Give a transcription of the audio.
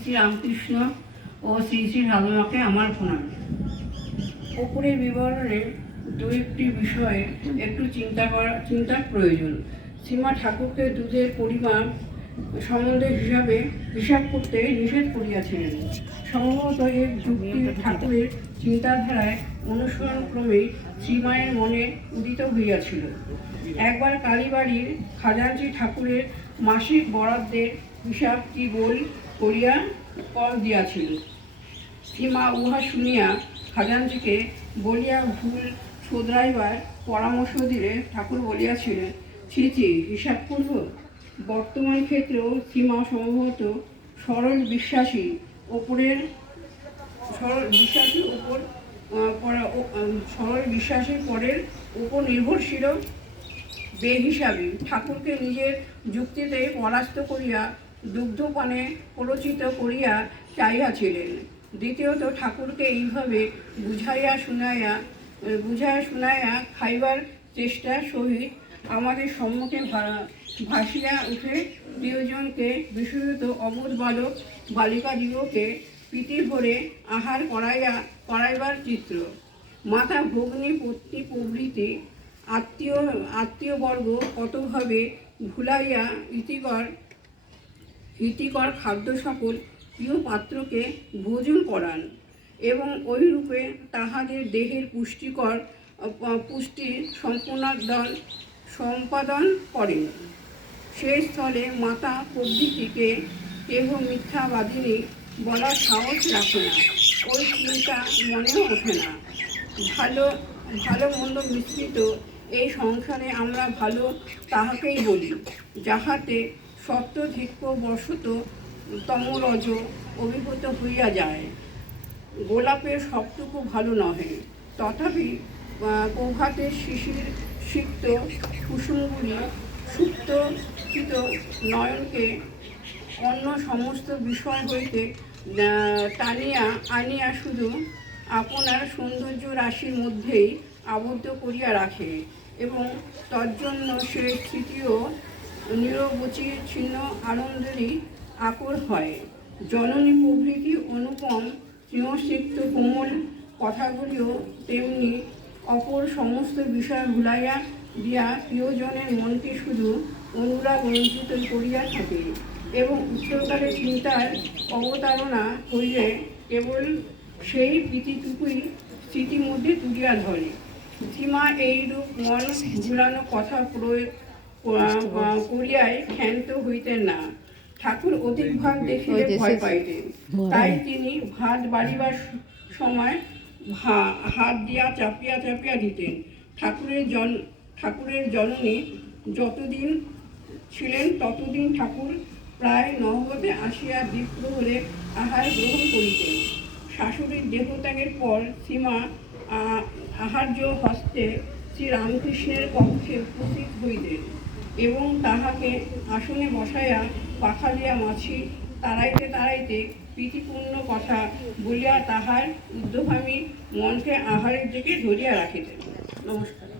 শ্রী রামকৃষ্ণ ও শ্রী শ্রী রাধমাকে আমার প্রণাম ওপরের বিবরণে দু একটি বিষয়ে একটু চিন্তা করা, চিন্তার প্রয়োজন। সীমা ঠাকুরকে দুধের পরিমাণ সম্বন্ধে হিসাবে হিসাব করতে নিষেধ করিয়াছিলেন। সম্ভবত এর যুক্তি ঠাকুরের চিন্তাধারায় অনুসরণ ক্রমেই শ্রীমায়ের মনে উদিত হইয়াছিল। একবার কালীবাড়ির খাজাঞ্চি ঠাকুরের মাসিক বরাদ্দের হিসাব কি বই করিয়া কল দিয়াছিল। সীমা উহা শুনিয়া খাজাঞ্চিকে বলিয়া ভুল শোধরাইবার পরামর্শ দিলে ঠাকুর বলিয়াছিলেন ছি ছি হিসাব করব বর্তমান ক্ষেত্রেও সীমা সম্ভবত সরল বিশ্বাসী ওপরের সরল বিশ্বাসী উপর আহ, পরা- ও, সরল বিশ্বাসের পরের উপর নির্ভরশীল বেহিসাবি। ঠাকুরকে নিজের যুক্তিতে পরাস্ত করিয়া দুগ্ধপানে প্ররোচিত করিয়া চাইয়াছিলেন দ্বিতীয়ত ঠাকুরকে এইভাবে বুঝাইয়া শুনাইয়া বুঝাইয়া শুনাইয়া খাইবার চেষ্টা সহিত আমাদের সম্মুখে ভাসিয়া উঠে প্রিয়জনকে বিশেষত অবোধ বালক বালিকাদিগকে প্রীতি ভরে আহার করাইয়া, করাইবার চিত্র। মাতা ভগ্নী পত্নী প্রভৃতি আত্মীয়, আত্মীয়বর্গ কতভাবে ভুলাইয়া ইতিকর হিতিকর খাদ্য সকল প্রিয় পাত্রকে ভোজন করান এবং ওই রূপে তাহাদের দেহের পুষ্টিকর আহ, পুষ্টি সম্পূর্ণাদন সম্পাদন করেন। সেই স্থলে মাতা প্রভৃতিকে কেহ মিথ্যাবাদিনী বলার সাহস রাখে না ওই চিন্তা মনেও ওঠে না। ভালো ভালো মন্দ মিশ্রিত এই সংসারে আমরা ভালো তাহাকেই বলি যাহাতে সত্যধিক্য বশত তমরজ অভিভূত হইয়া যায়। গোলাপের সবটুকু ভালো নহে। তথাপি প্রভাতের শিশির সিক্ত কুসুমগুলি সুপ্ত কৃত নয়নকে অন্য সমস্ত বিষয় হইতে টানিয়া আনিয়া শুধু আপনার সৌন্দর্য রাশির মধ্যেই আবদ্ধ করিয়া রাখে এবং তজ্জন্য সে তৃতীয় নিরবচি ছিন্ন আনন্দেরই আকর হয়। জননী প্রভৃতি অনুপম স্নেহসিক্ত কোমল কথাগুলিও তেমনি অপর সমস্ত বিষয় ভুলাইয়া দিয়া প্রিয়জনের মনকে শুধু অনুরাগ রঞ্জিত করিয়া থাকে এবং উত্তরকালে চিন্তার অবতারণা করিলে কেবল সেই প্রীতিটুকুই স্মৃতির মধ্যে তুলিয়া ধরে। সীমা এইরূপ মন ভুলানো কথা প্রয়োগ ক্ষান্ত হইতেন না। ঠাকুর অধিক ভাগ দেখিলে ভয় পাইতেন। তাই তিনি ভাত বাড়িবার সময় হাত দিয়া চাপিয়া চাপিয়া দিতেন। ঠাকুরের জন ঠাকুরের জননী যতদিন ছিলেন ততদিন ঠাকুর প্রায় নহবতে আসিয়া দ্বীপ্রহরে আহার গ্রহণ করিতেন। শাশুড়ির দেহত্যাগের পর সীমা আহার্য হস্তে শ্রী রামকৃষ্ণের কক্ষে উপস্থিত হইলেন এবং তাহাকে আসনে বসাইয়া পাখা দিয়া মাছি তাড়াইতে তাড়াইতে প্রীতিপূর্ণ কথা বলিয়া তাহার উদ্যভামী মনকে আহারের দিকে ধরিয়া রাখিতেন। নমস্কার।